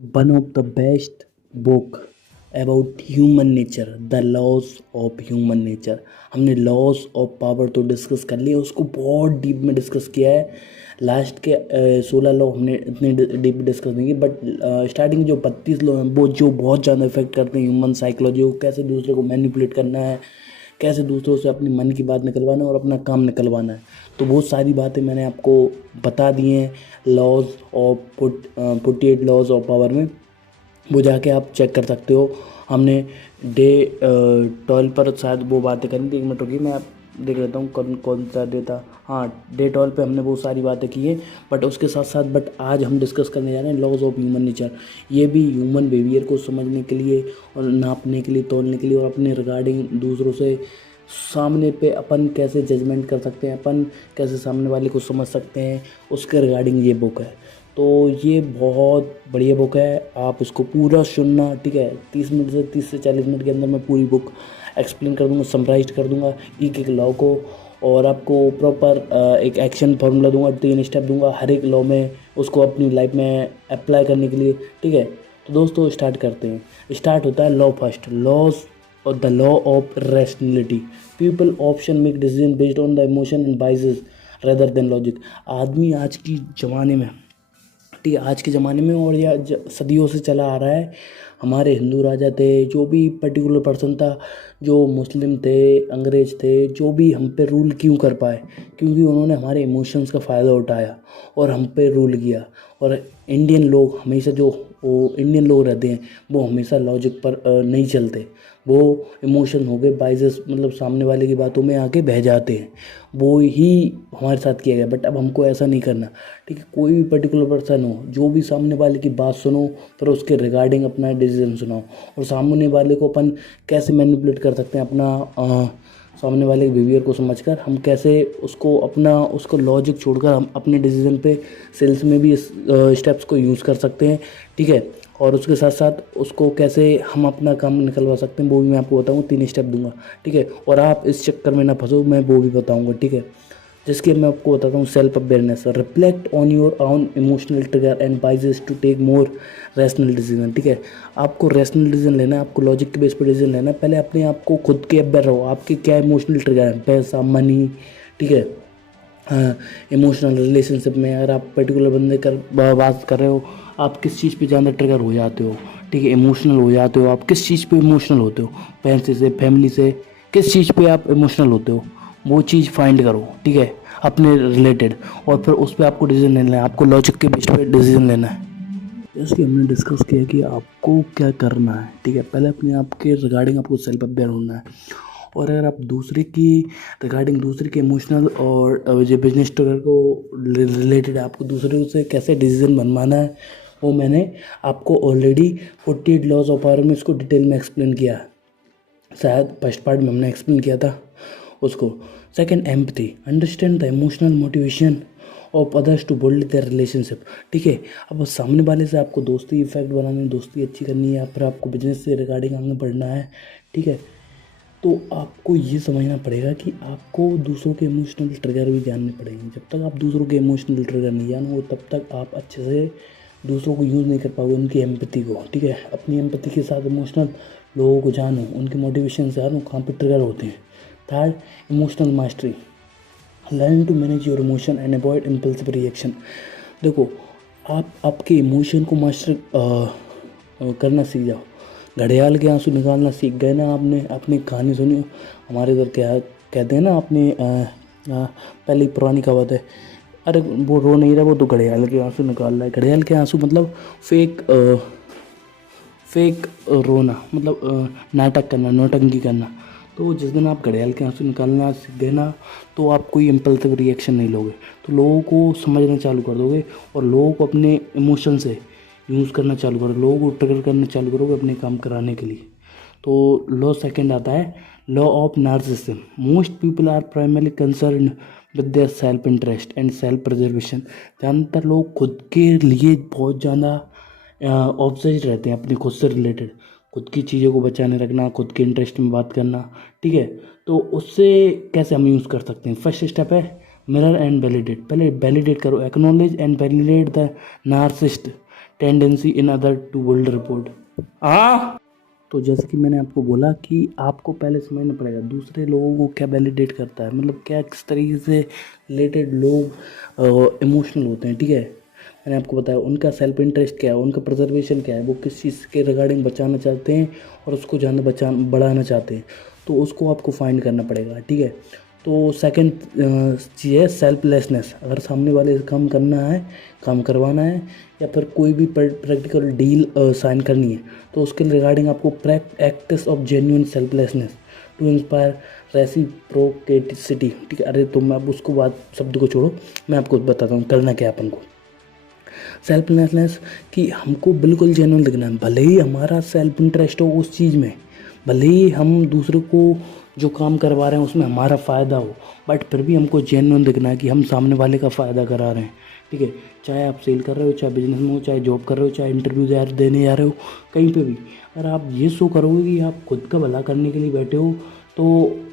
One of the best book about human nature, the laws of human nature. हमने laws of power तो discuss कर लिया, उसको बहुत डीप में डिस्कस किया है। लास्ट के 16 लॉ हमने इतने डीप डिस्कस नहीं किए, बट स्टार्टिंग जो 32 लॉ हैं वो जो बहुत ज़्यादा इफेक्ट करते हैं ह्यूमन साइकोलॉजी को, कैसे दूसरे को मैनिपुलेट करना है, कैसे दूसरों से अपने मन की बात निकलवाना है और अपना काम निकलवाना है। तो बहुत सारी बातें मैंने आपको बता दी हैं laws of 48 laws of power में, वो जाके आप चेक कर सकते हो। हमने डे 12 पर शायद वो बातें करी थी। 1 मिनट रुकिए, मैं आप देख लेता हूँ कौन कौन सा डे था। हाँ, डे 12 पे हमने बहुत सारी बातें की हैं, बट उसके साथ साथ बट आज हम डिस्कस करने जा रहे हैं लॉज ऑफ ह्यूमन नेचर। ये भी ह्यूमन बिहेवियर को समझने के लिए और नापने के लिए, तोलने के लिए, और अपने रिगार्डिंग दूसरों से सामने पे अपन कैसे जजमेंट कर सकते हैं, अपन कैसे सामने वाले को समझ सकते हैं, उसके रिगार्डिंग ये बुक है। तो ये बहुत बढ़िया बुक है, आप इसको पूरा सुनना, ठीक है। 30 से 40 मिनट के अंदर मैं पूरी बुक एक्सप्लेन कर दूंगा, समराइज कर दूंगा एक एक लॉ को, और आपको प्रॉपर एक एक्शन फार्मूला दूंगा, 3 स्टेप दूंगा हर एक लॉ में, उसको अपनी लाइफ में अप्लाई करने के लिए, ठीक है। तो दोस्तों स्टार्ट करते हैं। स्टार्ट होता है लॉ फर्स्ट, लॉज और the law of rationality. People option make decision based on the emotion and biases rather than logic. आदमी आज की ज़माने में, ठीक है, आज के ज़माने में और या सदियों से चला आ रहा है। हमारे हिंदू राजा थे, जो भी पर्टिकुलर पर्सन था, जो मुस्लिम थे, अंग्रेज थे, जो भी हम पे रूल क्यों कर पाए, क्योंकि उन्होंने हमारे इमोशंस का फ़ायदा उठाया और हम पे रूल किया। और इंडियन लोग हमेशा, जो वो इंडियन लोग रहते हैं, वो हमेशा लॉजिक पर नहीं चलते। वो इमोशन हो गए, बाइसेस, मतलब सामने वाले की बातों में आके बह जाते हैं। वो ही हमारे साथ किया गया, बट अब हमको ऐसा नहीं करना, ठीक है। कोई भी पर्टिकुलर पर्सन हो, जो भी सामने वाले की बात सुनो, पर उसके रिगार्डिंग अपना डिसीजन सुनाओ। और सामने वाले को अपन कैसे मैनिपुलेट कर सकते हैं, अपना सामने वाले के बिहेवियर को समझकर हम कैसे उसको अपना, उसको लॉजिक छोड़कर हम अपने डिसीजन पे सेल्स में भी इस स्टेप्स को यूज़ कर सकते हैं, ठीक है। और उसके साथ साथ उसको कैसे हम अपना काम निकलवा सकते हैं, वो भी मैं आपको बताऊँगा, 3 स्टेप दूंगा, ठीक है। और आप इस चक्कर में ना फंसो, मैं वो भी बताऊँगा, ठीक है। जिसके मैं आपको बताता हूँ self awareness, reflect on your own emotional trigger and biases to take more rational decision, ठीक है। आपको रैशनल डिसीजन लेना है, आपको लॉजिक के बेस पर डिसीजन लेना है। पहले अपने आप को खुद के अवेयर रहो, आपके क्या इमोशनल ट्रिगर है, पैसा, मनी, ठीक है। इमोशनल रिलेशनशिप में अगर आप पर्टिकुलर बंदे कर बात कर रहे हो, आप किस चीज़ पे ज़्यादा ट्रिगर हो जाते हो, ठीक है, इमोशनल हो जाते हो। आप किस चीज़ पे इमोशनल होते हो, पैसे से, फैमिली से, किस चीज़ पे आप इमोशनल होते हो, वो चीज़ फाइंड करो, ठीक है, अपने रिलेटेड। और फिर उस पर आपको डिसीजन लेना है, आपको लॉजिक के बेस पे डिसीजन लेना है। जैसे कि हमने डिस्कस किया कि आपको क्या करना है, ठीक है। पहले अपने आप के रिगार्डिंग आपको सेल्फ अवेयर होना है। और अगर आप दूसरे की रिगार्डिंग, दूसरे के इमोशनल और जो बिजनेस स्ट्रगल को रिलेटेड आपको दूसरे से कैसे डिसीजन बनवाना है, वो मैंने आपको ऑलरेडी 48 लॉज ऑफ पावर में इसको डिटेल में एक्सप्लेन किया है। शायद फर्स्ट पार्ट में हमने एक्सप्लेन किया था उसको। Second, empathy, understand the emotional motivation of others to build their relationship, ठीक है। अब सामने वाले से आपको दोस्ती इफेक्ट बनानी है, दोस्ती अच्छी करनी है, या फिर आपको बिजनेस से रिगार्डिंग आगे बढ़ना है, ठीक है। तो आपको ये समझना पड़ेगा कि आपको दूसरों के इमोशनल ट्रिगर भी जानने पड़ेंगे। जब तक आप दूसरों के इमोशनल ट्रिगर नहीं जानोगे, तब तक आप अच्छे से दूसरों को यूज़ नहीं कर पाओगे, उनकी एम्पैथी को, ठीक है। अपनी एम्पैथी के साथ इमोशनल लोगों को जानो, उनके मोटिवेशन से जानो, कहाँ पे ट्रिगर होते हैं। Third, emotional mastery, learn to manage your emotion and avoid impulsive reaction. देखो, आप आपके इमोशन को मास्टर करना सीख जाओ। घड़ियाल के आंसू निकालना सीख गए ना आपने, अपनी कहानी सुनी हो, हमारे इधर क्या कहते हैं ना, आपने पहले पुरानी कहावत है, अरे वो रो नहीं रहा, वो तो घड़ियाल के आंसू निकाल रहा है। घड़ियाल के आंसू मतलब फेक फेक रोना, मतलब नाटक करना, नौटंकी करना। तो जिस दिन आप घड़ियाल के आंसू निकालना सीख गए ना, तो आप कोई इम्पल्सिव रिएक्शन नहीं लोगे, तो लोगों को समझना चालू कर दोगे, और लोगों को अपने इमोशन से यूज़ करना चालू करो, लोगों को ट्रिगर करना चालू करोगे अपने काम कराने के लिए। तो लॉ सेकंड आता है, law of narcissism. Most people are primarily concern with their self interest and self preservation. ज़्यादातर लोग खुद के लिए बहुत ज़्यादा ऑब्सेस्ड रहते हैं, अपनी खुद से रिलेटेड, खुद की चीज़ों को बचाने रखना, खुद के इंटरेस्ट में बात करना, ठीक है। तो उससे कैसे हम यूज़ कर सकते हैं? फर्स्ट स्टेप है मिरर एंड वैलिडेट। पहले वैलिडेट करो, acknowledge and validate the narcissist, tendency in other to build rapport. हाँ, तो जैसे कि मैंने आपको बोला कि आपको पहले समझना पड़ेगा दूसरे लोगों को क्या वैलिडेट करता है, मतलब क्या किस तरीके से रिलेटेड लोग इमोशनल होते हैं। ठीक है, मैंने आपको बताया उनका सेल्फ इंटरेस्ट क्या है, उनका प्रिजर्वेशन क्या है, वो किस चीज़ के रिगार्डिंग बचाना चाहते हैं और उसको ज़्यादा बढ़ाना चाहते हैं, तो उसको आपको फाइंड करना पड़ेगा। ठीक है, तो सेकंड चीज़ है सेल्फलेसनेस। अगर सामने वाले से काम करना है, काम करवाना है, या फिर कोई भी प्रैक्टिकल डील साइन करनी है, तो उसके रिगार्डिंग आपको acts of genuine selflessness to inspire reciprocity. ठीक है, अरे तो मैं अब उसको बात शब्द को छोड़ो, मैं आपको बताता हूँ करना क्या है अपन को। सेल्फलेसनेस कि हमको बिल्कुल जेन्युइन दिखना है, भले ही हमारा सेल्फ इंटरेस्ट हो उस चीज़ में, भले ही हम दूसरे को जो काम करवा रहे हैं उसमें हमारा फ़ायदा हो, बट फिर भी हमको जेन्युइन दिखना है कि हम सामने वाले का फ़ायदा करा रहे हैं। ठीक है, चाहे आप सेल कर रहे हो, चाहे बिजनेस में हो, चाहे जॉब कर रहे हो, चाहे इंटरव्यू देने जा रहे हो, कहीं पे भी अगर आप ये शो करोगे कि आप खुद का भला करने के लिए बैठे हो, तो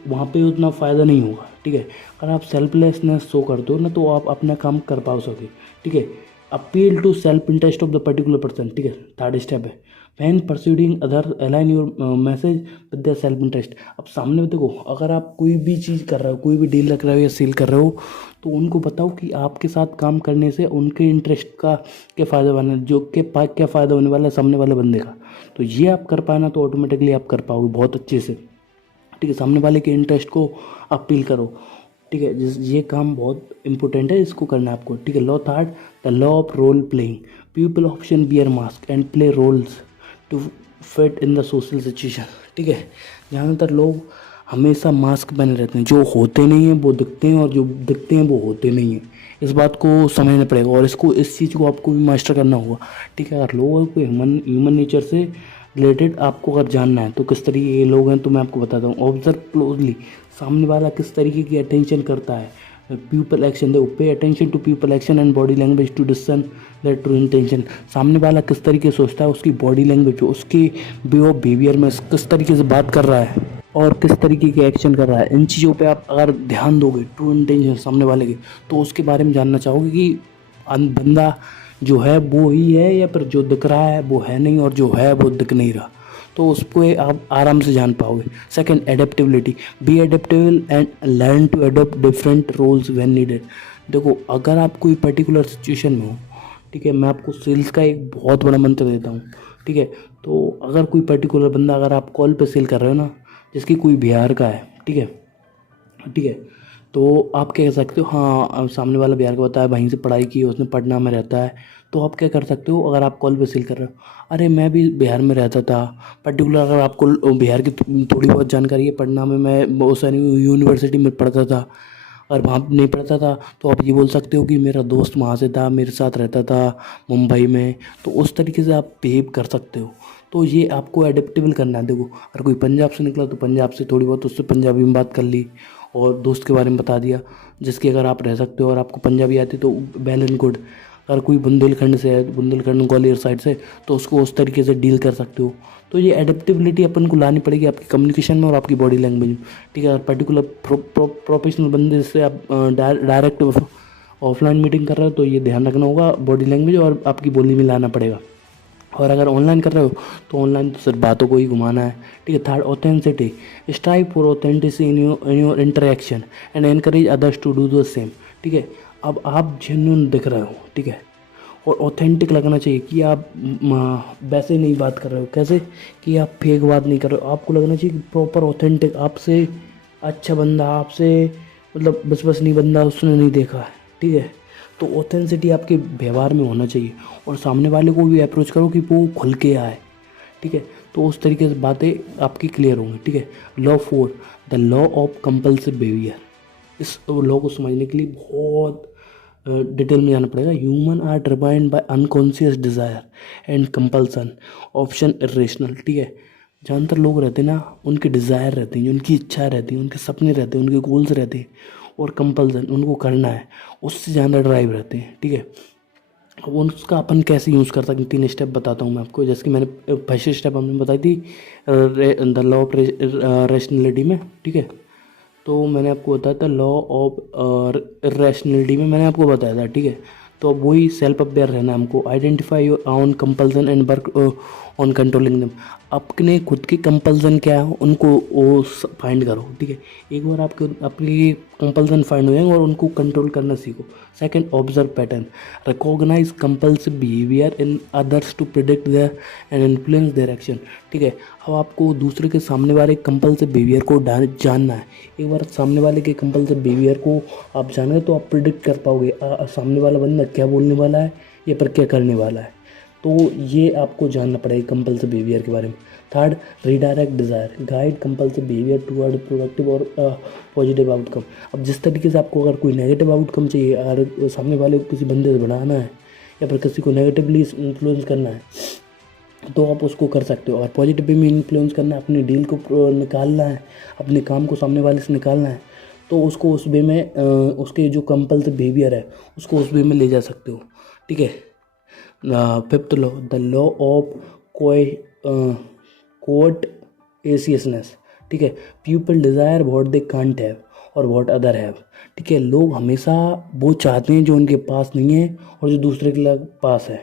वहाँ पे उतना फ़ायदा नहीं होगा। ठीक है, अगर आप सेल्फलेसनेस शो करते हो ना, तो आप अपना काम कर पाओगे। ठीक है, appeal to self interest of the particular person. ठीक है, थर्ड स्टेप है when persuading other align your message with the self interest. अब सामने देखो, अगर आप कोई भी चीज़ कर रहे हो, कोई भी डील रख रहे हो या सेल कर रहे हो, तो उनको बताओ कि आपके साथ काम करने से उनके इंटरेस्ट का क्या फ़ायदा बना, जो के पास क्या फ़ायदा होने वाला है सामने वाले बंदे का। तो ये आप कर पाना तो ऑटोमेटिकली आप कर पाओगे बहुत अच्छे से। ठीक है, सामने वाले के इंटरेस्ट को अपील करो। ठीक है, ये काम बहुत इंपॉर्टेंट है, इसको करना है आपको। ठीक है, law third, the law of role playing. People often wear mask and play roles to fit in the social situation. ठीक है, ज़्यादातर लोग हमेशा मास्क पहने रहते हैं, जो होते नहीं हैं वो दिखते हैं और जो दिखते हैं वो होते नहीं हैं। इस बात को समझना पड़ेगा और इस चीज़ को आपको भी मास्टर करना होगा। ठीक है, अगर लोगों को ह्यूमन नेचर से रिलेटेड आपको अगर जानना है तो किस तरीके के लोग हैं, तो मैं आपको बताता हूँ। ऑब्जर्व क्लोजली, सामने वाला किस तरीके की अटेंशन करता है। पीपल एक्शन, देखो pay attention to people action and body language to discern the true intention. सामने वाला किस तरीके से सोचता है, उसकी बॉडी लैंग्वेज, उसकी वे ऑफ बिहेवियर में किस तरीके से बात कर रहा है और किस तरीके के एक्शन कर रहा है, इन चीज़ों पे आप अगर ध्यान दोगे, ट्रू इंटेंशन सामने वाले के, तो उसके बारे में जानना चाहोगे कि बंदा जो है वो ही है या फिर जो दिख रहा है वो है नहीं और जो है वो दिख नहीं रहा, तो उसको आप आराम से जान पाओगे। Second, adaptability. Be adaptable and learn to adopt different roles when needed. देखो, अगर आप कोई पर्टिकुलर सिचुएशन में हो, ठीक है, मैं आपको सेल्स का एक बहुत बड़ा मंत्र देता हूँ। ठीक है, तो अगर कोई पर्टिकुलर बंदा, अगर आप कॉल पे सेल कर रहे हो ना, जिसकी कोई बिहार का है, ठीक है, ठीक है, तो आप क्या कह सकते हो, हाँ अब सामने वाला बिहार का बताया, वहीं से पढ़ाई की, उसने पटना में रहता है, तो आप क्या कर सकते हो, अगर आप कॉल पे सेल कर रहे हो, अरे मैं भी बिहार में रहता था, पर्टिकुलर अगर आपको बिहार की थोड़ी बहुत जानकारी है, पटना में मैं बहुत सारी यूनिवर्सिटी में पढ़ता था, और वहाँ नहीं पढ़ता था, तो आप ये बोल सकते हो कि मेरा दोस्त वहाँ से था, मेरे साथ रहता था मुंबई में, तो उस तरीके से आप बिहेव कर सकते हो। तो ये आपको एडेप्टेबल करना है। देखो, अगर कोई पंजाब से निकला तो पंजाब से थोड़ी बहुत उससे पंजाबी में बात कर ली और दोस्त के बारे में बता दिया, जिसकी अगर आप रह सकते हो और आपको पंजाबी आती तो वेल एंड गुड। अगर कोई बुंदेलखंड से है, बुंदेलखंड ग्वालियर साइड से, तो उसको उस तरीके से डील कर सकते हो। तो ये एडेप्टेबिलिटी अपन को लानी पड़ेगी आपकी कम्युनिकेशन में और आपकी बॉडी लैंग्वेज में। ठीक है, पर्टिकुलर प्रोफेशनल बंदे से आप डायरेक्ट ऑफलाइन मीटिंग कर रहे हो, तो ये ध्यान रखना होगा, बॉडी लैंग्वेज और आपकी बोली में लाना पड़ेगा। और अगर ऑनलाइन कर रहे हो तो ऑनलाइन तो सिर्फ बातों को ही घुमाना है। ठीक है, third, authenticity. Strive for authenticity in your interaction and encourage others to do the same. ठीक है, अब आप जेन्युइन दिख रहे हो, ठीक है, और ऑथेंटिक लगना चाहिए कि आप वैसे नहीं बात कर रहे हो, कैसे कि आप फेक बात नहीं कर रहे हो, आपको लगना चाहिए कि प्रॉपर ऑथेंटिक, आपसे अच्छा बंदा, आपसे मतलब बस नहीं बंदा उसने नहीं देखा है। ठीक है, तो ऑथेंसिटी आपके व्यवहार में होना चाहिए और सामने वाले को भी अप्रोच करो कि वो खुल के आए। ठीक है, तो उस तरीके से बातें आपकी क्लियर होंगी। ठीक है, law 4, the law of compulsive behaviour. इस लॉ को समझने के लिए बहुत डिटेल में जाना पड़ेगा। Human are driven by unconscious desire and compulsion, often irrational. ठीक है, ज़्यादातर लोग रहते हैं ना, उनके डिज़ायर रहते हैं, उनकी इच्छा रहती है, उनके सपने रहते हैं, उनके गोल्स रहते हैं, और कंपल्सन उनको करना है, उससे ज़्यादा ड्राइव रहते हैं। ठीक है, अब उसका अपन कैसे यूज़ कर सकते हैं, 3 स्टेप बताता हूँ मैं आपको। जैसे कि मैंने फर्स्ट स्टेप हमने बताई थी द लॉ ऑफ रैशनैलिटी में। ठीक है, तो मैंने आपको बताया था लॉ ऑफ रैशनैलिटी में मैंने आपको बताया था। ठीक है, तो अब वही सेल्फ अवेयर रहना है हमको, identify your own compulsion and work on controlling them. अपने खुद के कंपल्सन क्या है उनको वो फाइंड करो, ठीक है। एक बार आपके अपनी कंपल्सन फाइंड हो जाएंगे और उनको कंट्रोल करना सीखो। Second, observe pattern, recognise compulsive behaviour in others to predict their and influence their action, ठीक है। अब आपको दूसरे के सामने वाले कंपल्सिव बिहेवियर को जानना है। एक बार सामने वाले के कंपल्सिव बिहेवियर को आप जाने तो आप प्रिडिक्ट कर पाओगे सामने वाला बंदा क्या बोलने वाला है या पर क्या करने वाला है। तो ये आपको जानना पड़ेगा कंपल्सिव बिहेवियर के बारे में। Third, redirect desire, guide compulsive behaviour toward productive और पॉजिटिव आउटकम। अब जिस तरीके से आपको अगर कोई नेगेटिव आउटकम चाहिए और सामने वाले को किसी बंदे से बनाना है या फिर किसी को नेगेटिवली इन्फ्लुएंस करना है तो आप उसको कर सकते हो। और पॉजिटिव वे में इन्फ्लुएंस करना है, अपने डील को निकालना है, अपने काम को सामने वाले से निकालना है, तो उसको उस वे में उसके जो कंपल्सिव बिहेवियर है उसको उस वे में ले जा सकते हो, ठीक है। Fifth law, the law of covetousness, ठीक है। People desire what they can't have और व्हाट अदर हैव, ठीक है। लोग हमेशा वो चाहते हैं जो उनके पास नहीं है और जो दूसरे के पास है,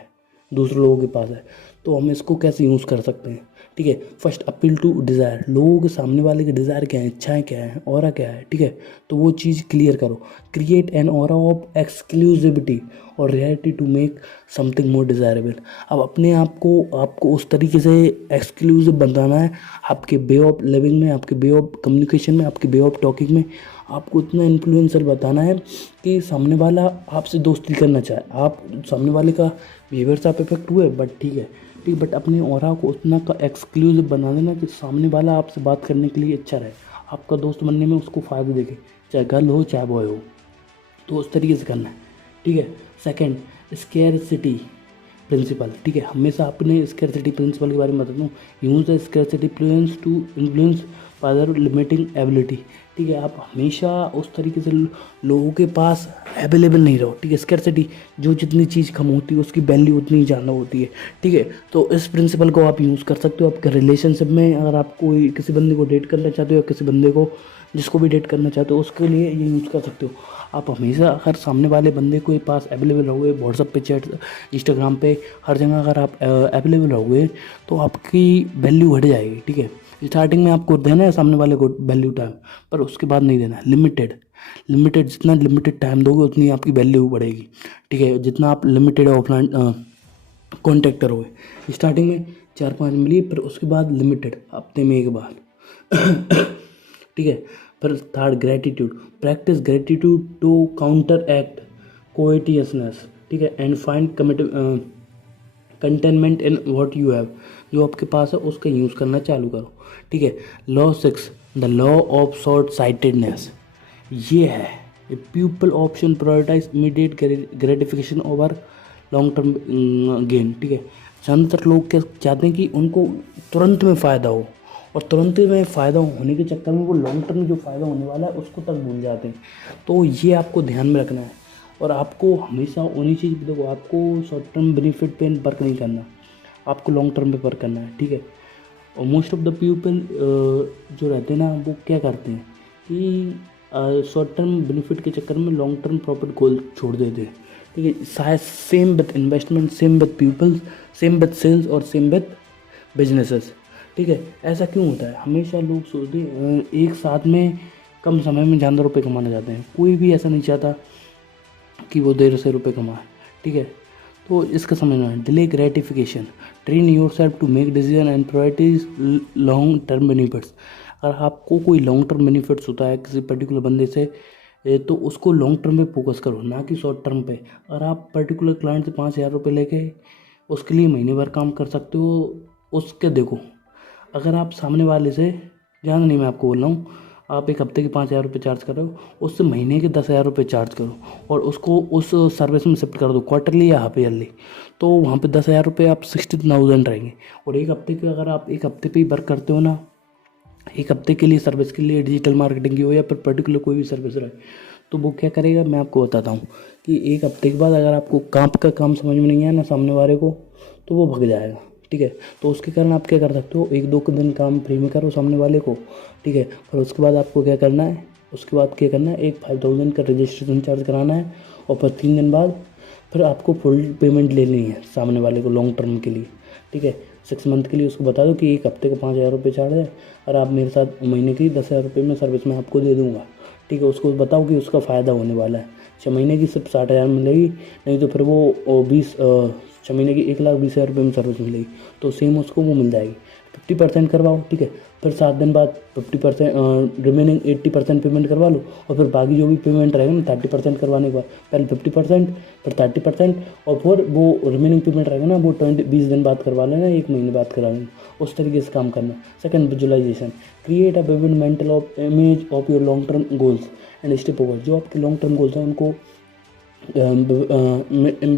दूसरे लोगों के पास है। तो हम इसको कैसे यूज़ कर सकते हैं, ठीक है। फर्स्ट, अपील टू डिज़ायर, लोगों के सामने वाले के डिज़ायर क्या है, इच्छाएं क्या है, ऑरा क्या है, ठीक है। तो वो चीज़ क्लियर करो। Create an aura of exclusivity और reality to make something more desirable. अब अपने आप को आपको उस तरीके से एक्सक्लूसिव बनाना है, आपके वे ऑफ लिविंग में, आपके वे ऑफ कम्युनिकेशन में, आपके वे ऑफ टॉकिंग में आपको इतना इन्फ्लुएंसर बताना है कि सामने वाला आपसे दोस्ती करना चाहे। आप सामने वाले का बिहेवियर से आप इफेक्ट हुए बट ठीक है, बट अपने ऑरा को उतना का एक्सक्लूसिव बना देना कि सामने वाला आपसे बात करने के लिए अच्छा रहे, आपका दोस्त बनने में उसको फ़ायदा देखे, चाहे गर्ल हो चाहे बॉय हो। तो उस तरीके से करना है, ठीक है। सेकंड, स्कैरसिटी प्रिंसिपल, ठीक है। हमेशा अपने स्कैरसिटी प्रिंसिपल के बारे में बताता हूँ। Use the scarcity principle to influence further limiting ability, ठीक है। आप हमेशा उस तरीके से लोगों के पास अवेलेबल नहीं रहो, ठीक है। स्कैरसिटी, जो जितनी चीज़ कम होती है उसकी वैल्यू उतनी ही ज़्यादा होती है, ठीक है। तो इस प्रिंसिपल को आप यूज़ कर सकते हो आपके रिलेशनशिप में। अगर आप कोई किसी बंदे को डेट करना चाहते हो या किसी बंदे को जिसको भी डेट करना चाहते हो उसके लिए ये यूज़ कर सकते हो। आप हमेशा अगर सामने वाले बंदे के पास अवेलेबल रहोगे, व्हाट्सअप पे, चैट, इंस्टाग्राम पे, हर जगह अगर आप अवेलेबल रहोगे तो आपकी वैल्यू बढ़ जाएगी, ठीक है। स्टार्टिंग में आपको देना है सामने वाले को वैल्यू टाइम, पर उसके बाद नहीं देना है। लिमिटेड जितना लिमिटेड टाइम दोगे उतनी आपकी वैल्यू बढ़ेगी, ठीक है। जितना आप लिमिटेड ऑफलाइन कॉन्टैक्ट करोगे, स्टार्टिंग में 4-5 मिली, पर उसके बाद लिमिटेड, हफ्ते में एक बार ठीक है। फिर third, gratitude, practice gratitude to counteract covetousness, ठीक है, and find contentment in what you have, जो आपके पास है उसका यूज़ करना चालू करो, ठीक है। Law 6, the law of short sightedness, ये है people often prioritise immediate gratification over long term gain, ठीक है। ज़्यादातर लोग क्या चाहते हैं कि उनको तुरंत में फ़ायदा हो, और तुरंत में फ़ायदा होने के चक्कर में वो लॉन्ग टर्म जो फ़ायदा होने वाला है उसको तक भूल जाते हैं। तो ये आपको ध्यान में रखना है, और आपको हमेशा उन्हीं चीज़ पे देखो, आपको शॉर्ट टर्म बेनिफिट पे वर्क नहीं करना, आपको लॉन्ग टर्म पे वर्क करना है, ठीक है। और मोस्ट ऑफ द पीपल जो रहते हैं ना वो क्या करते हैं कि शॉर्ट टर्म बेनिफिट के चक्कर में लॉन्ग टर्म प्रॉफिट गोल छोड़ देते हैं, ठीक है। शायद same with investment, same with people, same with sales और सेम विथ बिजनेसेस, ठीक है। ऐसा क्यों होता है? हमेशा लोग सोचते हैं एक साथ में कम समय में ज़्यादा रुपये कमाना चाहते हैं, कोई भी ऐसा नहीं चाहता कि वो देर से रुपये कमाए, ठीक है। तो इसका समझना है, delay gratification, train yourself to make decision and priorities long term benefits. अगर आपको कोई लॉन्ग टर्म बेनिफिट्स होता है किसी पर्टिकुलर बंदे से, तो उसको लॉन्ग टर्म पे फोकस करो, ना कि शॉर्ट टर्म पे। अगर आप पर्टिकुलर क्लाइंट से 5,000 रुपये लेके उसके लिए महीने भर काम कर सकते हो, उसके देखो, अगर आप सामने वाले से, ज़्यादा नहीं मैं आपको बोल रहा हूँ, आप एक हफ्ते के 5,000 रुपये चार्ज कर रहे हो, उससे महीने के 10,000 रुपये चार्ज करो और उसको उस सर्विस में शिफ्ट कर दो, क्वार्टरली या हाफ ईयरली। तो वहाँ पे 10,000 रुपये आप 60,000 रहेंगे। और एक हफ्ते के, अगर आप एक हफ्ते पे ही वर्क करते हो ना, एक हफ्ते के लिए सर्विस के लिए, डिजिटल मार्केटिंग की हो या फिर पर्टिकुलर कोई भी सर्विस रहे, तो वो क्या करेगा मैं आपको बताता हूँ कि एक हफ्ते के बाद अगर आपको काम समझ में नहीं आया ना सामने वाले को, तो वो भग जाएगा, ठीक है। तो उसके कारण आप क्या कर सकते हो, 1-2 दिन काम फ्री में करो सामने वाले को, ठीक है। और उसके बाद आपको क्या करना है, उसके बाद क्या करना है, एक 5,000 का रजिस्ट्रेशन चार्ज कराना है, और फिर 3 दिन बाद फिर आपको फुल पेमेंट ले लेनी है सामने वाले को लॉन्ग टर्म के लिए, ठीक है। 6 मंथ के लिए उसको बता दो कि एक हफ्ते को 5,000 रुपये चार्ज है और आप मेरे साथ महीने की 10,000 रुपये में सर्विस मैं आपको दे दूँगा, ठीक है। उसको बताओ कि उसका फ़ायदा होने वाला है। 6 महीने की सिर्फ 60,000 मिलेगी, नहीं तो फिर वो 6 महीने की 1,20,000 रुपये में सर्विस मिलेगी, तो सेम उसको वो मिल जाएगी। 50% करवाओ, ठीक है। फिर 7 दिन बाद 50% रिमेनिंग 80% पेमेंट करवा लो, और फिर बाकी जो भी पेमेंट रहेगा ना 30% करवाने के बाद, पहले 50% फिर 30% और फिर वो रिमेनिंग पेमेंट रहेगा ना वो 20 दिन बाद करवा लेना, 1 महीने बाद करवा लेना। उस तरीके से काम करना। Second, visualisation. Create a vivid mental of image of your long term goals and step forward. जो आपके लॉन्ग टर्म गोल्स हैं उनको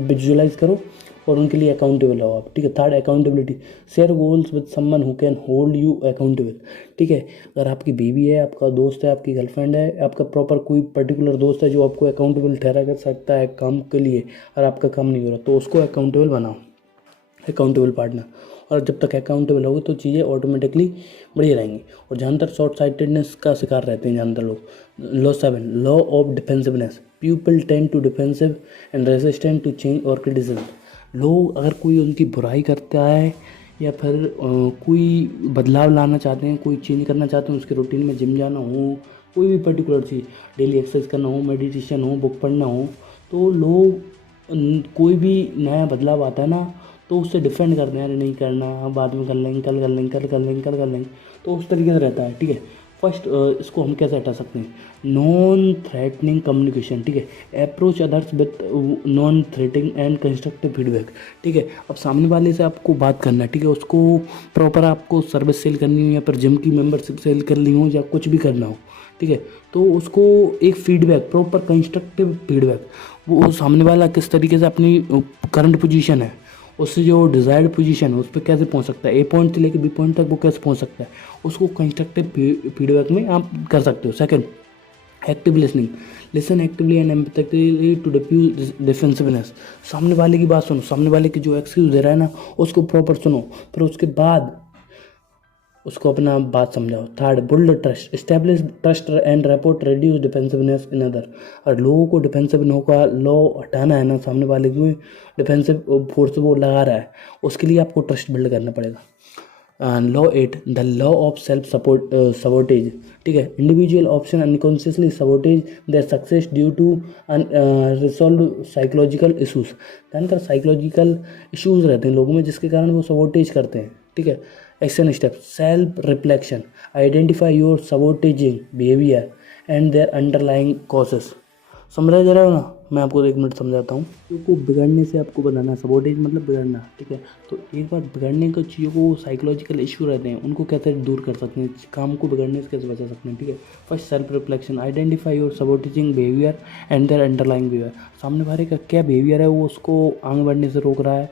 विजुअलाइज करो और उनके लिए अकाउंटेबल हो आप, ठीक है। Third, accountability. Share goals with someone who can hold you accountable, ठीक है। अगर आपकी बीवी है, आपका दोस्त है, आपकी गर्लफ्रेंड है, आपका प्रॉपर कोई पर्टिकुलर दोस्त है जो आपको अकाउंटेबल ठहरा कर सकता है काम के लिए, और आपका काम नहीं हो रहा तो उसको अकाउंटेबल बनाओ, अकाउंटेबल पार्टनर। और जब तक अकाउंटेबल होगी तो चीज़ें ऑटोमेटिकली बढ़िया रहेंगी। और ज़्यादातर शॉर्ट साइटेडनेस का शिकार रहते हैं ज़्यादातर लोग। Law 7, law of defensiveness. People tend to defensive and resistant to change और क्रिटिसिज्म। लोग अगर कोई उनकी बुराई करता है या फिर कोई बदलाव लाना चाहते हैं, कोई चेंज करना चाहते हैं उसके रूटीन में, जिम जाना हो, कोई भी पर्टिकुलर चीज़, डेली एक्सरसाइज करना हो, मेडिटेशन हो, बुक पढ़ना हो, तो लोग कोई भी नया बदलाव आता है ना तो उससे डिफेंड करते हैं, अरे नहीं करना, बाद में कर लेंगे, कल कर लेंगे, कल कर लेंगे, कल कर लेंगे। तो उस तरीके से रहता है, ठीक है। फर्स्ट, इसको हम कैसे हटा सकते हैं? नॉन थ्रेटनिंग कम्युनिकेशन, ठीक है। Approach others with non threatening and constructive feedback, ठीक है। अब सामने वाले से आपको बात करना है, ठीक है। उसको प्रॉपर आपको सर्विस सेल करनी हो या फिर जिम की मेंबरशिप सेल करनी हो या कुछ भी करना हो, ठीक है, तो उसको एक फीडबैक, प्रॉपर कंस्ट्रक्टिव फीडबैक, वो सामने वाला किस तरीके से अपनी करंट पोजीशन है उससे जो डिज़ायर्ड पोजीशन है उस पर कैसे पहुंच सकता है, ए पॉइंट से लेकर बी पॉइंट तक वो कैसे पहुंच सकता है, उसको कंस्ट्रक्टिव फीडबैक में आप कर सकते हो। Second, active listening. Listen actively and empathetically to defuse defensiveness. सामने वाले की बात सुनो, सामने वाले की जो एक्सक्यूज दे रहा है ना उसको प्रॉपर सुनो, फिर उसके बाद उसको अपना बात समझाओ। Third, build trust. Establish trust and rapport, reduce defensiveness in other. और लोगों को डिफेंसिव का लॉ हटाना है ना, सामने वाले को डिफेंसिव फोर्स वो लगा रहा है, उसके लिए आपको ट्रस्ट बिल्ड करना पड़ेगा। Law 8, the law of self sabotage, ठीक है। Individual often unconsciously sabotage their success due to resolve psychological issues. जानकर साइकोलॉजिकल इशूज़ रहते हैं लोगों में जिसके कारण वो सबोटेज करते हैं, ठीक है। Action step, self reflection. Identify your sabotaging behaviour and their underlying causes. समझा जा रहा हो ना? मैं आपको 1 मिनट समझाता हूँ। चीज़ों को बिगड़ने से आपको बताना, सबोटेज मतलब बिगड़ना, ठीक है। तो एक बार बिगड़ने को चीज़ों को साइकोलॉजिकल इशू रहते हैं उनको कैसे दूर कर सकते हैं, काम को बिगड़ने से कैसे बचा सकते हैं, ठीक है। First, self reflection. Identify your sabotaging behaviour and their underlying behaviour. सामने वाले का क्या बिहेवियर है वो उसको आगे बढ़ने से रोक रहा है,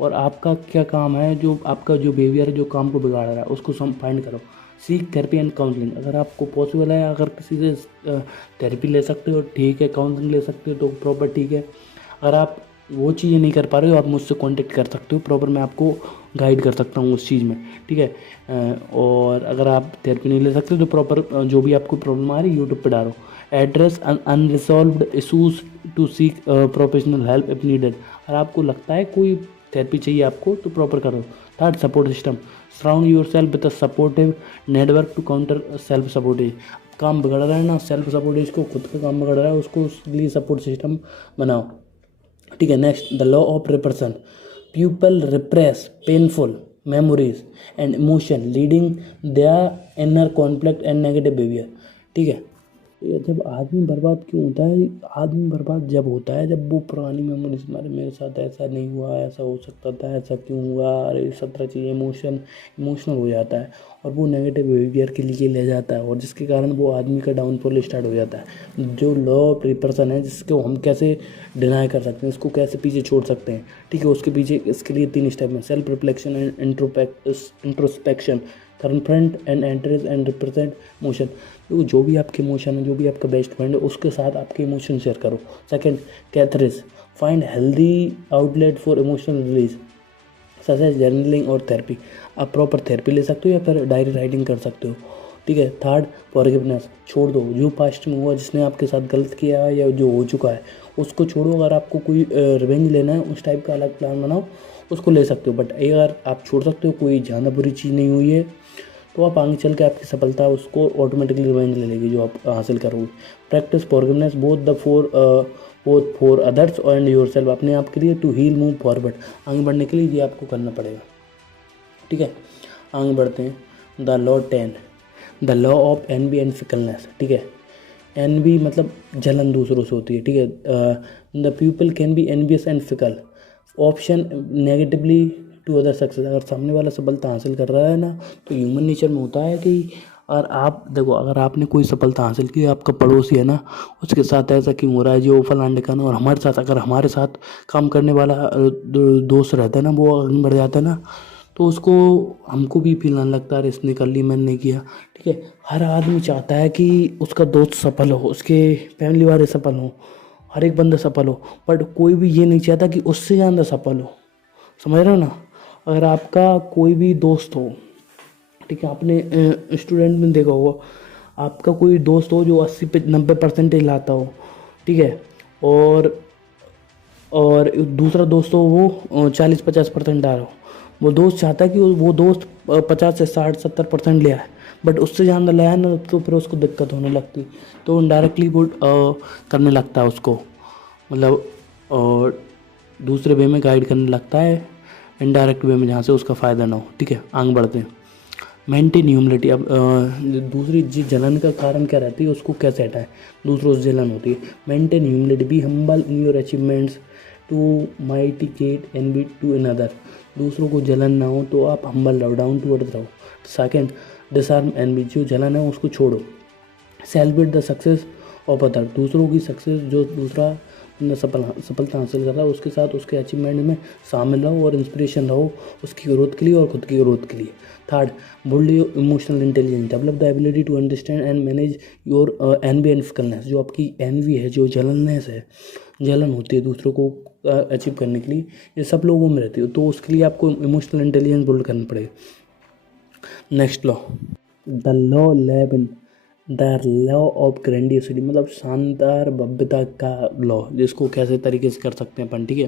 और आपका क्या काम है, जो आपका जो बिहेवियर है जो काम को बिगाड़ रहा है उसको फाइंड करो। Seek therapy and counselling. अगर आपको पॉसिबल है, अगर किसी से थेरेपी ले सकते हो ठीक है, काउंसलिंग ले सकते हो तो प्रॉपर ठीक है। अगर आप वो चीज़ें नहीं कर पा रहे हो आप मुझसे कांटेक्ट कर सकते हो, प्रॉपर मैं आपको गाइड कर सकता हूँ उस चीज़ में, ठीक है। और अगर आप थेरेपी नहीं ले सकते तो प्रॉपर जो भी आपको प्रॉब्लम आ रही है यूट्यूब पे डालो। Address unresolved issues to seek professional help if needed. अगर आपको लगता है कोई थेरेपी चाहिए आपको तो प्रॉपर करो। Third, support system. Surround yourself with a supportive network to counter self sabotage. काम बिगड़ रहा है ना, सेल्फ सपोर्टेज को, खुद का काम बिगड़ रहा है उसको, उसके लिए सपोर्ट सिस्टम बनाओ, ठीक है। Next, the law of repression. People repress painful memories and emotion leading their inner conflict and negative behaviour, ठीक है। ये जब आदमी बर्बाद क्यों होता है? आदमी बर्बाद जब होता है जब वो पुरानी मेमोरीज, मेरे साथ ऐसा नहीं हुआ, ऐसा हो सकता था, ऐसा क्यों हुआ, अरे 17 चीज़ें, इमोशनल हो जाता है और वो नेगेटिव बिहेवियर के लिए ले जाता है, और जिसके कारण वो आदमी का डाउनफॉल स्टार्ट हो जाता है। जो लॉ ऑफ रिप्रेशन है जिसको हम कैसे डिनाई कर सकते हैं, इसको कैसे पीछे छोड़ सकते हैं, ठीक है। उसके पीछे इसके लिए 3 स्टेप हैं। Self reflection and introspection, confront and entrance and represent emotion. जो भी आपके इमोशन है, जो भी आपका बेस्ट फ्रेंड है उसके साथ आपके इमोशन शेयर करो। Second, catharsis. Find healthy outlet for emotional release such as journaling और थेरेपी। आप प्रॉपर थेरेपी ले सकते हो या फिर डायरी राइटिंग कर सकते हो, ठीक है। Third, forgiveness. छोड़ दो जो पास्ट में हुआ, जिसने आपके साथ गलत किया या जो हो चुका है उसको छोड़ो, अगर आपको कोई रिवेंज लेना है उस टाइप का अलग प्लान बनाओ, उसको ले सकते हो। बट अगर आप छोड़ सकते हो, कोई ज़्यादा बुरी चीज़ नहीं हुई है, तो आप आगे चल के आपकी सफलता उसको ऑटोमेटिकली रिवेंज ले लेगी जो आप हासिल करोगे। Practice forgiveness both for others and your self, अपने आप के लिए, टू हील मूव फॉरवर्ड, आगे बढ़ने के लिए ये आपको करना पड़ेगा। ठीक है, आगे बढ़ते हैं। The law 10, the law of envy and fickleness. ठीक है, एनवी मतलब जलन दूसरों से होती है। ठीक है, the people can be envious and fickle, often negatively to other success. अगर सामने वाला सफलता हासिल कर रहा है ना, तो ह्यूमन नेचर में होता है कि, और आप देखो, अगर आपने कोई सफलता हासिल की, आपका पड़ोसी है ना, उसके साथ ऐसा क्यों हो रहा है, जो फलान ढिकाना, और हमारे साथ, अगर हमारे साथ काम करने वाला दोस्त रहता है ना, वो आगे बढ़ जाता है ना, तो उसको, हमको भी फील आने लगता है, अरे इसने कर ली, मैंने नहीं किया। ठीक है, हर आदमी चाहता है कि उसका दोस्त सफल हो, उसके फैमिली वाले सफल हों, हर एक बंदा सफल हो, बट कोई भी ये नहीं चाहता कि उससे ज़्यादा सफल हो। समझ रहे हो ना? अगर आपका कोई भी दोस्त हो, ठीक है, आपने स्टूडेंट में देखा होगा, आपका कोई दोस्त हो जो 80 पे 90 परसेंटेज लाता हो, ठीक है, और दूसरा दोस्त हो वो 40-50% आ रहा हो, वो दोस्त चाहता है कि वो दोस्त 50 से 60-70% ले आए, बट उससे ज़्यादा ले आए ना, तो फिर उसको दिक्कत होने लगती, तो इनडायरेक्टली वो करने लगता है उसको, मतलब दूसरे वे में गाइड करने लगता है, इनडायरेक्ट वे में, जहाँ से उसका फ़ायदा ना हो। ठीक है, आगे बढ़ते हैं। Maintain humility. अब दूसरी जी जलन का कारण क्या रहती है, उसको कैसे हटाएं, दूसरों से जलन होती है। Maintain humility, be humble in your achievements to mitigate envy to another, दूसरों को जलन ना हो तो आप हम्बल रहो, डाउन टू अर्थ रहो। सेकेंड, डिसआर्म एनवी, जो जलन है उसको छोड़ो। Celebrate the success of other, दूसरों की सक्सेस, जो दूसरा सफलता हासिल कर रहा है उसके साथ उसके अचीवमेंट में शामिल रहो और इंस्पिरेशन रहो उसकी ग्रोथ के लिए और खुद की ग्रोथ के लिए। Third, build your emotional intelligence, develop the ability to understand and manage your envy and fickleness, जो आपकी एनवी है, जो जलननेस है, जलन होती है दूसरों को अचीव करने के लिए, ये सब लोगों में रहती है, तो उसके लिए आपको इमोशनल इंटेलिजेंस बिल्ड करना पड़ेगा। Next law, the law 11, the law of grandiosity, मतलब शानदार भव्यता का लॉ, जिसको कैसे तरीके से कर सकते हैं अपन। ठीक है,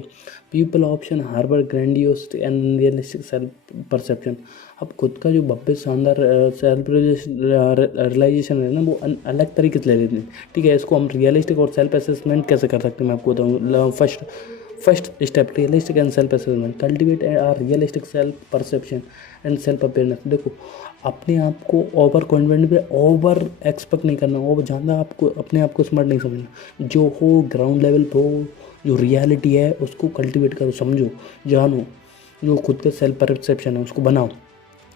people often harbour grandiosity and realistic self perception, अब खुद का जो भव्य शानदार सेल्फ रियलाइजेशन है ना, वो अलग तरीके से ले लेते हैं। ठीक है, इसको हम रियलिस्टिक और सेल्फ असेसमेंट कैसे कर सकते हैं, मैं आपको बताऊँ। First step, realistic and self assessment, cultivate a realistic self perception and self awareness. देखो, अपने आप को ओवर कॉन्फिडेंट पे ओवर एक्सपेक्ट नहीं करना, ओवर ज़्यादा आपको अपने आप को स्मार्ट नहीं समझना, जो हो ग्राउंड लेवल पे हो, जो रियलिटी है उसको कल्टिवेट करो, समझो, जानो, जो खुद का सेल्फ परसेप्शन है उसको बनाओ।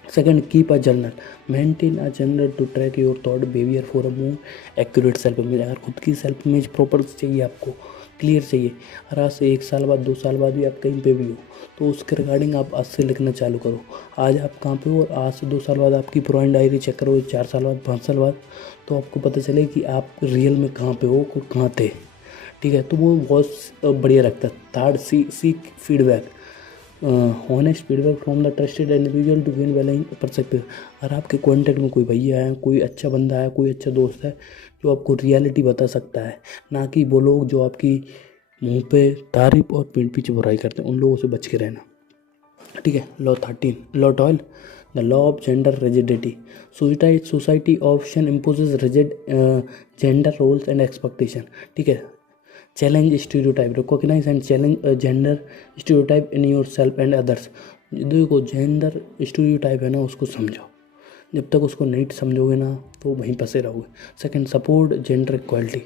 Second, keep a journal, maintain a journal to track your thought behaviour for a more accurate self image. अगर खुद की सेल्फ इमेज प्रॉपर चाहिए, आपको क्लियर चाहिए, और आज से 1 साल बाद 2 साल बाद भी आप कहीं पे भी हो, तो उसके रिगार्डिंग आप आज से लिखना चालू करो। आज आप कहाँ पे हो, और आज से 2 साल बाद आपकी पुरानी डायरी चेक करो, 4 साल बाद, 5 साल बाद, तो आपको पता चले कि आप रियल में कहाँ पे हो, कहाँ थे। ठीक है, तो वो बहुत बढ़िया रखता है। Third, seek feedback, honest feedback from the trusted individual to gain value perspective. अगर आपके कॉन्टैक्ट में कोई भैया है, कोई अच्छा बंदा है, कोई अच्छा दोस्त है, जो आपको रियलिटी बता सकता है, ना कि वो लोग जो आपकी मुंह पे तारीफ और पीठ पीछे बुराई करते हैं, उन लोगों से बच के रहना। ठीक है, law 13, law 12, the law of gender rigidity, society often imposes rigid gender roles and expectation. ठीक है, challenge stereotype, recognise and challenge gender stereotype in yourself and others. देखो, जेंडर स्टीरियोटाइप है ना, उसको समझो, जब तक उसको नहीं समझोगे ना, तो वहीं फंसे रहोगे। Second, support gender equality,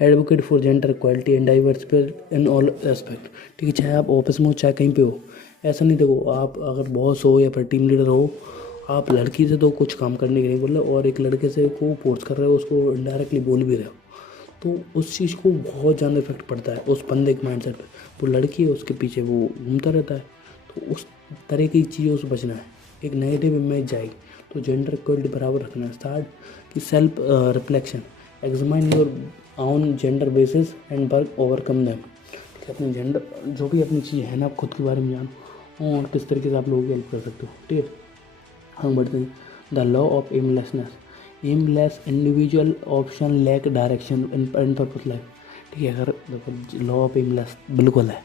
advocate for gender equality and diversity in all aspect. ठीक है, चाहे आप ऑफिस में हो, चाहे कहीं पे हो, ऐसा नहीं, देखो, आप अगर बॉस हो या फिर टीम लीडर हो, आप लड़की से तो कुछ काम करने के नहीं बोल रहे, और एक लड़के से को फोर्स कर रहे हो, उसको इनडायरेक्टली बोल भी रहे हो, तो उस चीज़ को बहुत ज़्यादा इफेक्ट पड़ता है उस बंदे के माइंड सेट पर। वो लड़की है, उसके पीछे वो घूमता रहता है, तो उस तरह की चीज़ों से बचना है, एक नेगेटिव इमेज जाएगी, तो जेंडर इक्वलिटी बराबर रखना है। थर्ड कि self reflection, examine your on gender basis and work overcome them. ठीक है, अपने जेंडर, जो भी अपनी चीज़ है ना, आप खुद के बारे में जानो और किस तरीके से आप लोगों की हेल्प कर सकते हो। ठीक है, हम बढ़ते हैं। The law of aimlessness, aimless individual often lack direction in purpose life. ठीक है। अगर देखो लॉ ऑफ इमलेस बिल्कुल है,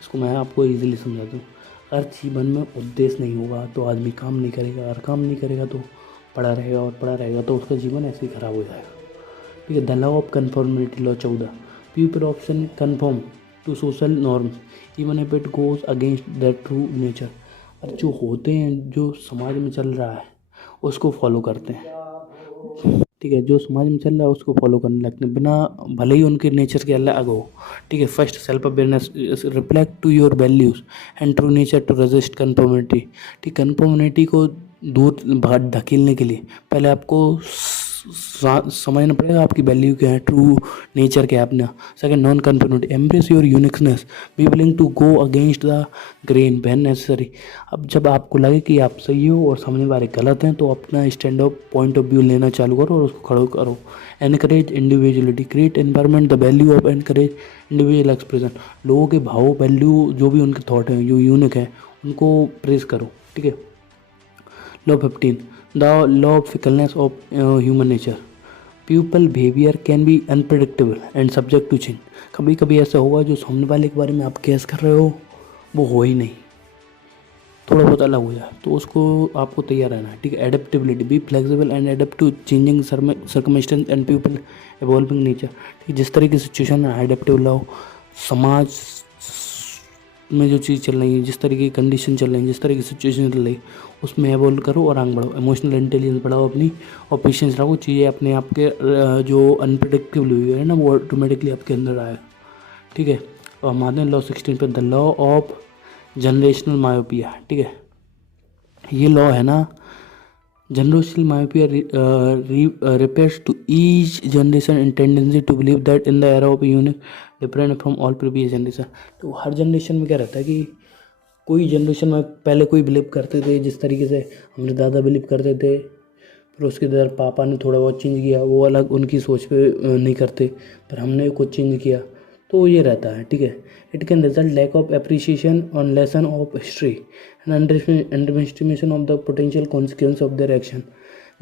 इसको मैं आपको इजीली समझा दूँ। अगर जीवन में उद्देश्य नहीं होगा तो आदमी काम नहीं करेगा, और काम नहीं करेगा तो पड़ा रहेगा, और पड़ा रहेगा तो उसका जीवन ऐसे ही खराब हो जाएगा। ठीक है। The law of conformity, law 14, people often conform to social norms even if it goes against the true nature. अब जो होते हैं, जो समाज में चल रहा है उसको फॉलो करते हैं। ठीक है। जो समाज में चल रहा है उसको फॉलो करने लगते हैं, बिना भले ही उनके नेचर के अलग हो। ठीक है। First self awareness reflect to your values and true nature to resist conformity. ठीक, कन्फॉर्मिटी को दूर भाग धकेलने के लिए पहले आपको समझना पड़ेगा आपकी वैल्यू क्या है, ट्रू नेचर क्या है अपना। Second, non conformity, embrace your uniqueness, be willing to go against the grain when necessary. अब जब आपको लगे कि आप सही हो और सामने वाले गलत हैं तो अपना stand of point of view लेना चालू करो और उसको खड़ो करो। Encourage individuality, create environment the value of encourage individual expression. लोगों के भाव, वैल्यू, जो भी उनके थॉट हैं जो यूनिक है उनको प्रेज करो। ठीक है। Law 15, the law of fickleness of human nature, people behaviour can be unpredictable and subject to change. कभी कभी ऐसा होगा जो सामने वाले के बारे में आप गेस कर रहे हो वो हो ही नहीं, थोड़ा बहुत अलग हो जाए, तो उसको आपको तैयार रहना है। ठीक है। Adaptability, be flexible and adapt to changing circumstance and people evolving nature. ठीक, जिस तरह की सिचुएशन है एडेप्टेबल रहो। समाज में जो चीज़ चल रही है, जिस तरह की कंडीशन चल रही है, जिस तरह की सिचुएशन चल रही है उसमें एवॉल्व करो और आगे बढ़ो। इमोशनल इंटेलिजेंस बढ़ाओ अपनी, और पेशेंस रखो। चीज़ें अपने आप के जो अनप्रिडिक्टेबल हुई है ना वो ऑटोमेटिकली आपके अंदर आएगा। ठीक है। और हमारे लॉ 16 पे, the law of generational myopia. ठीक है। ये लॉ है ना, generational myopia refers to each generation in tendency to believe that in the era of unique different from all previous generation। तो हर जनरेशन में क्या रहता है कि कोई जनरेशन में पहले कोई बिलीव करते थे जिस तरीके से हमारे दादा बिलीव करते थे, फिर उसके बाद पापा ने थोड़ा बहुत चेंज किया, वो अलग उनकी सोच पे नहीं करते, पर हमने कुछ चेंज किया, तो ये रहता है। ठीक है। It can result lack of appreciation on lesson of history and underestimation of the potential consequence of their action.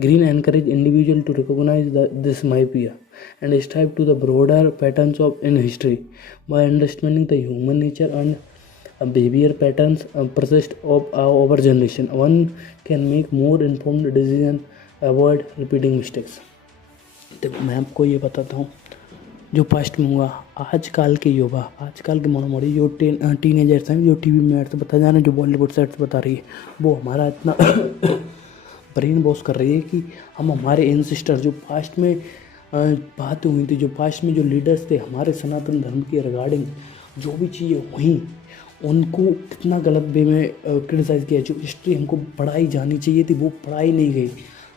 Greene encourage individual to recognise this myopia and strive to the broader patterns of in history by understanding the human nature and behavior patterns persist of our generation. One can make more informed decision, avoid repeating mistakes। देखो मैं आपको ये बताता हूँ, जो past में हुआ, आजकल के युवा, आजकल के मोड़ी जो टीनेजर्स हैं जो टीवी में ऐड से बता जा रहे हैं, जो बॉलीवुड से ऐड से बता रही है, वो हमारा इतना ब्रेन वॉश कर रही है कि हम हमारे एंसेस्टर जो पास्ट में बातें हुई थी, जो पास्ट में जो लीडर्स थे हमारे सनातन धर्म के रिगार्डिंग जो भी चीज़ें हुई उनको कितना गलत वे में क्रिटिसाइज़ किया। जो हिस्ट्री हमको पढ़ाई जानी चाहिए थी वो पढ़ाई नहीं गई,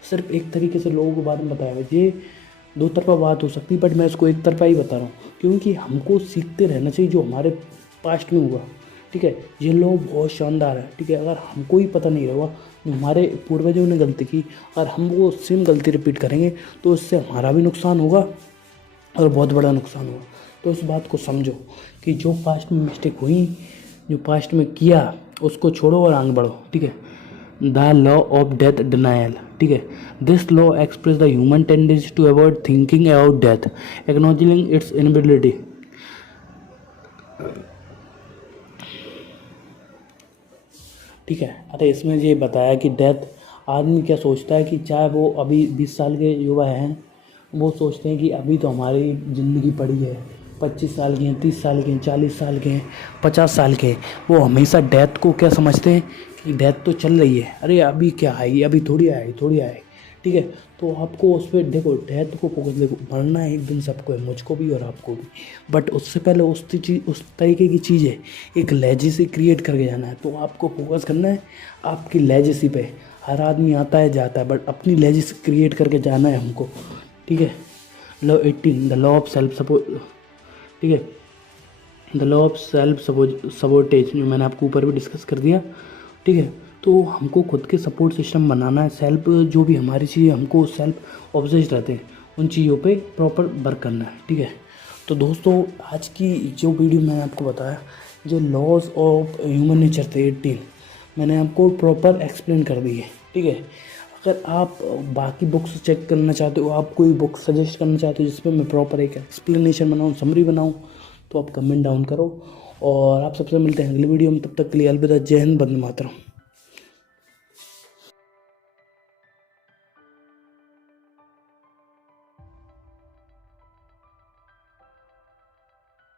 सिर्फ एक तरीके से लोगों के बारे में बताया। ये दो तरफा बात हो सकती है बट मैं इसको एक तरफा ही बता रहा हूँ, क्योंकि हमको सीखते रहना चाहिए जो हमारे पास्ट में हुआ। ठीक है। ये लोग बहुत शानदार है। ठीक है। अगर हमको ही पता नहीं रहेगा जो हमारे पूर्वजों ने गलती की, अगर हम वो सेम गलती रिपीट करेंगे तो इससे हमारा भी नुकसान होगा और बहुत बड़ा नुकसान होगा। तो उस बात को समझो कि जो पास्ट में मिस्टेक हुई, जो पास्ट में किया उसको छोड़ो और आगे बढ़ो। ठीक है। The law of death denial. ठीक है। This law express the human tendency to avoid thinking about death, acknowledging its inability. ठीक है। अरे इसमें ये बताया कि डेथ, आदमी क्या सोचता है कि चाहे वो अभी 20 साल के युवा हैं, वो सोचते हैं कि अभी तो हमारी ज़िंदगी पड़ी है, 25 साल के हैं, 30 साल के हैं, 40 साल के हैं, 50 साल के हैं। वो हमेशा डेथ को क्या समझते हैं कि डेथ तो चल रही है, अरे अभी क्या आई, अभी थोड़ी आई, थोड़ी आई। ठीक है। तो आपको उस पर देखो, डेथ को फोकस, देखो मरना एक दिन सबको है, मुझको भी और आपको भी, बट उससे पहले उस तरीके की चीज़ें एक लेजेसी क्रिएट करके जाना है। तो आपको फोकस करना है आपकी लेजेसी पे। हर आदमी आता है जाता है बट अपनी लेजेसी क्रिएट करके जाना है हमको। ठीक है। Law 18, the law of self support. ठीक है। The law of self sabotage, जो मैंने आपको ऊपर भी डिस्कस कर दिया। ठीक है। तो हमको खुद के सपोर्ट सिस्टम बनाना है। सेल्फ जो भी हमारी चीज़ें, हमको सेल्फ ऑब्सेस्ड रहते हैं उन चीज़ों पे प्रॉपर वर्क करना है। ठीक है। तो दोस्तों आज की जो वीडियो मैंने आपको बताया, जो लॉज ऑफ ह्यूमन नेचर थे 18, मैंने आपको प्रॉपर एक्सप्लेन कर दी है। ठीक है। अगर आप बाकी बुक्स चेक करना चाहते हो, आप कोई बुक सजेस्ट करना चाहते हो जिसपे मैं प्रॉपर एक एक्सप्लेनेशन बनाऊँ, समरी बनाऊँ, तो आप कमेंट डाउन करो। और आप सबसे मिलते हैं अगली वीडियो में, तब तक के लिए अलविदा, जय हिंद, वंदे मातरम।